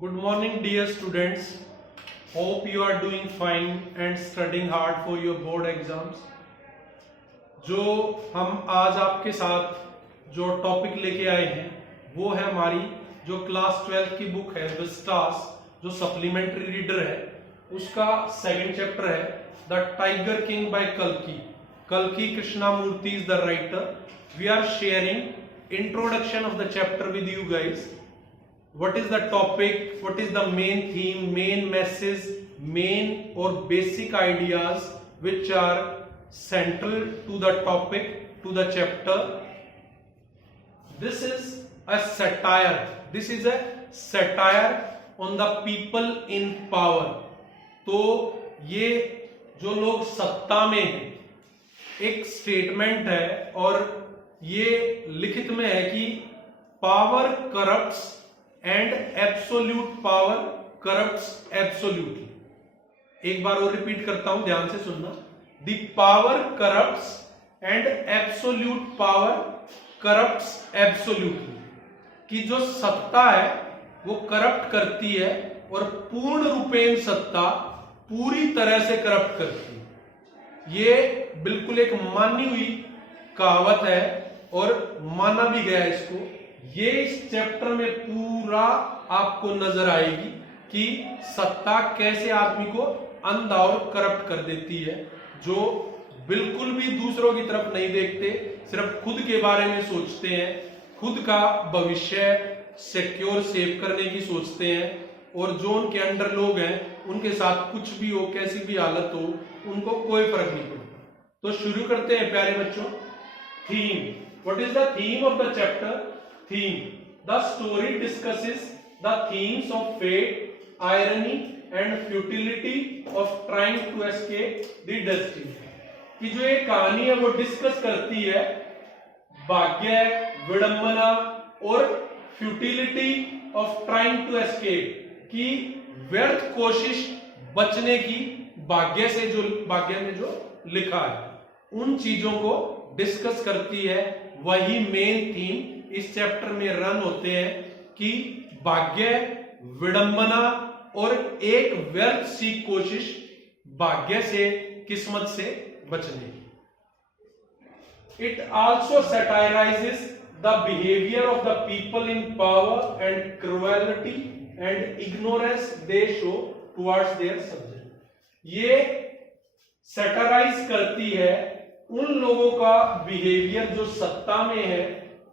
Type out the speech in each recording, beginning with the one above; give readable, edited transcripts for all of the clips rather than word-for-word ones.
Good morning, dear students. Hope you are doing fine and studying hard for your board exams. जो हम आज आपके साथ जो टॉपिक लेके आए हैं वो है हमारी जो क्लास 12 की बुक है विस्टास, जो सप्लीमेंट्री रीडर है, उसका सेकंड चैप्टर है द टाइगर किंग बाय कल्कि. कल्कि Krishnamurthy is the writer. We are sharing introduction of the chapter with you guys. What is the topic, what is the main theme, main message, main or basic ideas which are central to the topic, to the chapter. This is a satire. This is a satire on the people in power. तो ये जो लोग सत्ता में हैं, एक statement है और ये लिखित में है कि power corrupts and absolute power corrupts absolutely. एक बार और रिपीट करता हूं, ध्यान से सुनना. The power corrupts and absolute power corrupts absolutely. कि जो सत्ता है वो करप्ट करती है और पूर्ण रूपेण सत्ता पूरी तरह से करप्ट करती है. ये बिल्कुल एक मानी हुई कहावत है और माना भी गया इसको. ये इस चैप्टर में पूरा आपको नजर आएगी कि सत्ता कैसे आदमी को अंधा और करप्ट कर देती है, जो बिल्कुल भी दूसरों की तरफ नहीं देखते, सिर्फ खुद के बारे में सोचते हैं, खुद का भविष्य सिक्योर सेव करने की सोचते हैं, और जो उनके अंडर लोग हैं उनके साथ कुछ भी हो, कैसी भी हालत हो, उनको कोई फर्क नहीं पड़ता. तो शुरू करते हैं प्यारे बच्चों. Theme. What is the theme of the chapter? Theme. The story discusses the themes of fate, irony and futility of trying to escape the destiny. कि जो एक कहानी है वो डिस्कस करती है भाग्य, विडंबना और futility of trying to escape, कि व्यर्थ कोशिश बचने की भाग्य से, जो भाग्य में जो लिखा है उन चीजों को डिस्कस करती है. वही मेन थीम इस चैप्टर में रन होते हैं कि भाग्य, विडंबना और एक व्यर्थ सी कोशिश भाग्य से, किस्मत से बचने की. It also satirises the behaviour of the people in power and cruelty and ignorance they show towards their subject. ये सैटाराइज करती है उन लोगों का बिहेवियर जो सत्ता में है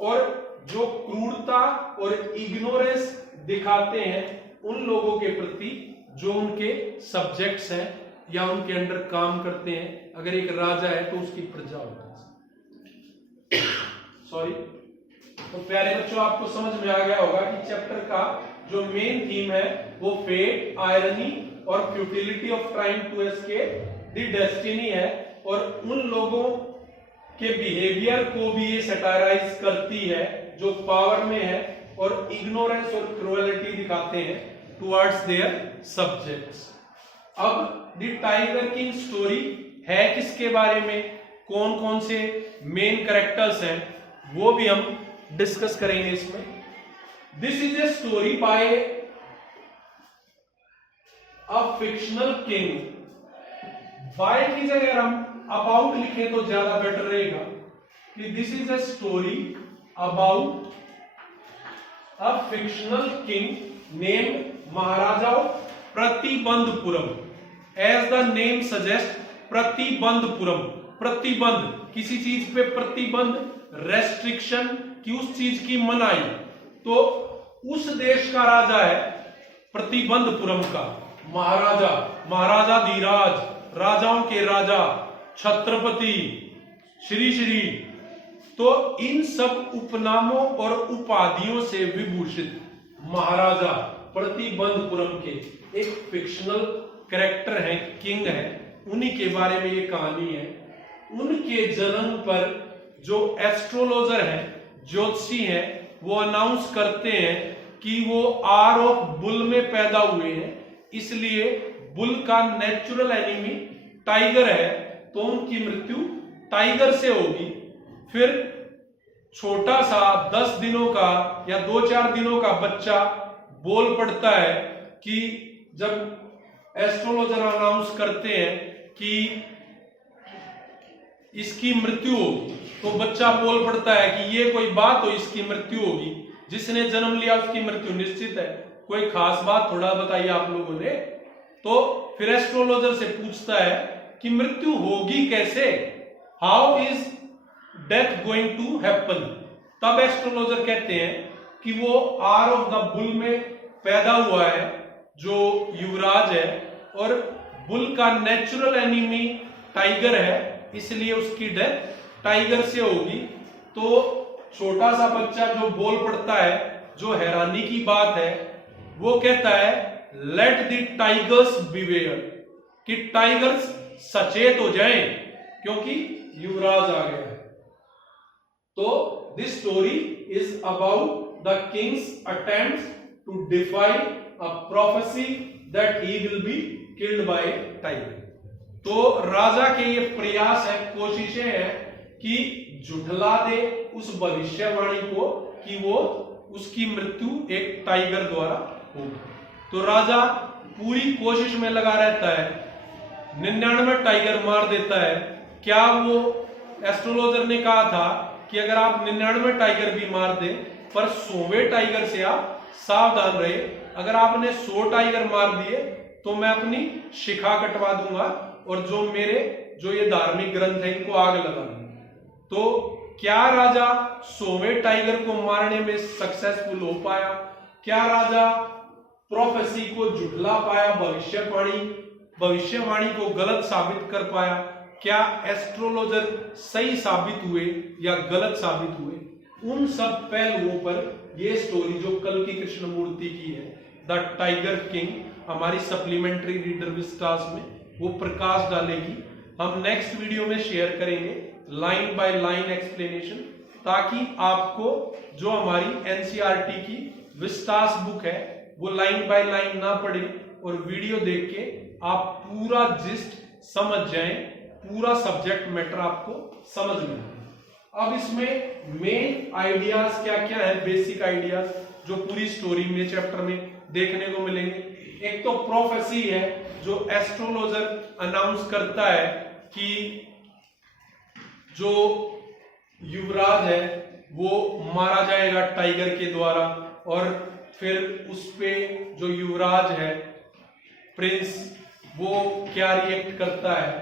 और जो क्रूरता और इग्नोरेंस दिखाते हैं उन लोगों के प्रति जो उनके सब्जेक्ट्स हैं या उनके अंडर काम करते हैं. अगर एक राजा है तो उसकी प्रजा होती है. सॉरी. तो प्यारे बच्चों, आपको समझ में आ गया होगा कि चैप्टर का जो मेन थीम है वो फेट, आयरनी और futility of trying to escape the destiny है, और उन लोगों के बिहेवियर को भी ये सैटाराइज करती है जो पावर में है और इग्नोरेंस और क्रुएलिटी दिखाते हैं टुवर्ड्स देयर सब्जेक्ट्स. अब द टाइगर किंग स्टोरी है किसके बारे में, कौन कौन से मेन कैरेक्टर्स हैं, वो भी हम डिस्कस करेंगे इसमें. This is a story by a fictional king. By की जगह हम अबाउट लिखे तो ज्यादा बेटर रहेगा कि this is a story about a fictional king named Maharaja Pratibandhapuram. As the name suggest, Pratibandhapuram. प्रतिबंध, किसी चीज पे प्रतिबंध, रेस्ट्रिक्शन, कि उस चीज की मनाही. तो उस देश का राजा है प्रतिबंधपुरम का महाराजा. महाराजा धीराज, राजाओं के राजा, छत्रपति, श्री श्री. तो इन सब उपनामों और उपाधियों से विभूषित महाराजा प्रतिबंधपुरम के एक फिक्शनल कैरेक्टर है, किंग है. उन्हीं के बारे में ये कहानी है. उनके जन्म पर जो एस्ट्रोलॉजर हैं, ज्योतिषी हैं, वो अनाउंस करते हैं कि वो आर ऑफ बुल में पैदा हुए हैं, इसलिए बुल का नेचुरल एनिमी टाइगर है, तो उनकी मृत्यु टाइगर से होगी. फिर छोटा सा 10 दिनों का या 2-4 दिनों का बच्चा बोल पड़ता है कि जब एस्ट्रोलॉजर अनाउंस करते हैं कि इसकी मृत्यु होगी, तो बच्चा बोल पड़ता है कि ये कोई बात हो, इसकी मृत्यु होगी, जिसने जन्म लिया उसकी मृत्यु निश्चित है, कोई खास बात थोड़ा बताइए आप लोगों ने। तो फिर एस्ट्रोलॉजर से पूछता है कि मृत्यु होगी कैसे, how is death going to happen. तब एस्ट्रोलॉजर कहते हैं कि वो आर ऑफ द बुल में पैदा हुआ है, जो युवराज है, और बुल का नेचुरल एनिमी टाइगर है, इसलिए उसकी डेथ टाइगर से होगी। तो छोटा सा बच्चा जो बोल पड़ता है, जो हैरानी की बात है, वो कहता है लेट द टाइगर्स बीवेयर, कि टाइगर्स सचेत हो जाएं क्योंकि युवराज आ गया है। तो this story is about the king's attempts to defy a prophecy that he will be killed by tiger. तो राजा के ये प्रयास है, कोशिशें हैं कि झुठला दे उस भविष्यवाणी को कि वो उसकी मृत्यु एक टाइगर द्वारा होगी। तो राजा पूरी कोशिश में लगा रहता है, 99 टाइगर मार देता है। क्या वो एस्ट्रोलॉजर ने कहा था कि अगर आप 99 टाइगर भी मार दें, पर 100वें टाइगर से आप सावधान रहे, अगर आपने 100 टाइगर मार दिए तो मैं अपनी शिखा कटवा दूंगा और जो ये धार्मिक ग्रंथ है इनको आग लगा दूंगा। तो क्या राजा 100वें टाइगर को मारने में सक्सेसफुल हो पाया? क्या राजा प्रोफेसी को झुठला पाया, भविष्यवाणी को गलत साबित कर पाया? क्या एस्ट्रोलॉजर सही साबित हुए या गलत साबित हुए? उन सब पहलुओं पर ये स्टोरी जो कल्कि कृष्णमूर्ति की है, द टाइगर किंग, हमारी सप्लीमेंट्री रीडर विस्टास में वो प्रकाश डालेगी। हम नेक्स्ट वीडियो में शेयर करेंगे लाइन बाय लाइन एक्सप्लेनेशन, ताकि आपको जो हमारी एनसीईआरटी की विस्टास बुक है वो लाइन बाय लाइन ना पढ़े और वीडियो देख के आप पूरा जिस्ट समझ जाएं, पूरा सब्जेक्ट मैटर आपको समझ में आए। अब इसमें मेन आइडियाज क्या क्या है, बेसिक आइडियाज जो पूरी स्टोरी में चैप्टर में देखने को मिलेंगे। एक तो प्रोफेसी है, जो एस्ट्रोलॉजर अनाउंस करता है कि जो युवराज है वो मारा जाएगा टाइगर के द्वारा, और फिर उस पे जो युवराज है प्रिंस, वो क्या रिएक्ट करता है,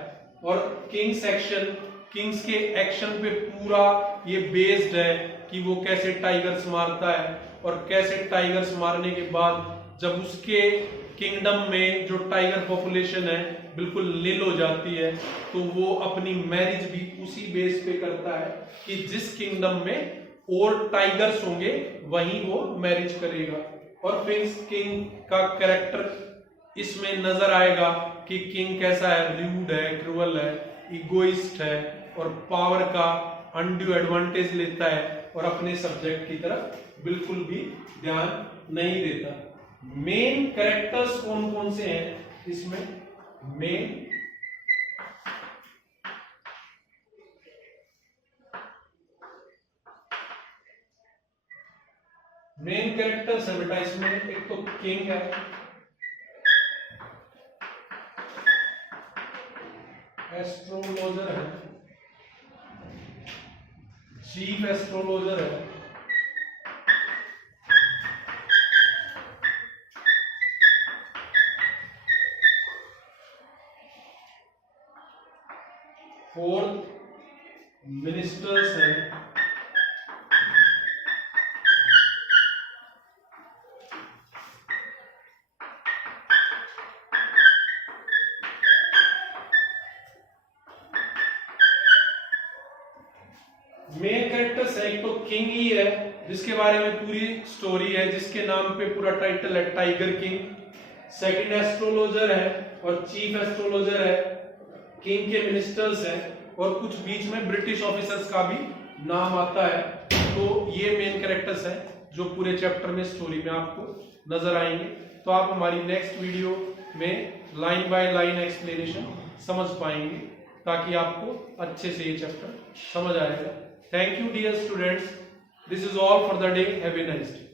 और किंग्स के एक्शन पे पूरा ये बेस्ड है कि वो कैसे टाइगर्स मारता है, और कैसे टाइगर्स मारने के बाद जब उसके किंगडम में जो टाइगर पॉपुलेशन है बिल्कुल नील हो जाती है, तो वो अपनी मैरिज भी उसी बेस पे करता है कि जिस किंगडम में और टाइगर्स होंगे वहीं वो मैरिज करेगा। और फिर किंग का कैरेक्टर इसमें नजर आएगा कि किंग कैसा है, रूड है, क्रूअल है, इगोइस्ट है, और पावर का अनड्यू एडवांटेज लेता है और अपने सब्जेक्ट की तरफ बिल्कुल भी ध्यान नहीं देता। मेन कैरेक्टर्स कौन कौन से हैं इसमें? मेन कैरेक्टर्स है बेटा इसमें, एक तो किंग है, एस्ट्रोलॉजर है, चीफ एस्ट्रोलॉजर है, फोर्थ मिनिस्टर्स है, मेन कैरेक्टर्स है। एक तो किंग ही है जिसके बारे में पूरी स्टोरी है, जिसके नाम पे पूरा टाइटल है टाइगर किंग। सेकंड एस्ट्रोलॉजर है और चीफ एस्ट्रोलॉजर है, किंग के मिनिस्टर्स हैं, और कुछ बीच में ब्रिटिश ऑफिसर्स का भी नाम आता है। तो ये मेन कैरेक्टर्स हैं जो पूरे चैप्टर में स्टोरी में आपको नजर आएंगे। तो आप हमारी नेक्स्ट वीडियो में लाइन बाय लाइन एक्सप्लेनेशन समझ पाएंगे, ताकि आपको अच्छे से ये चैप्टर समझ आएगा। Thank you dear students. This is all for the day. Have a nice day.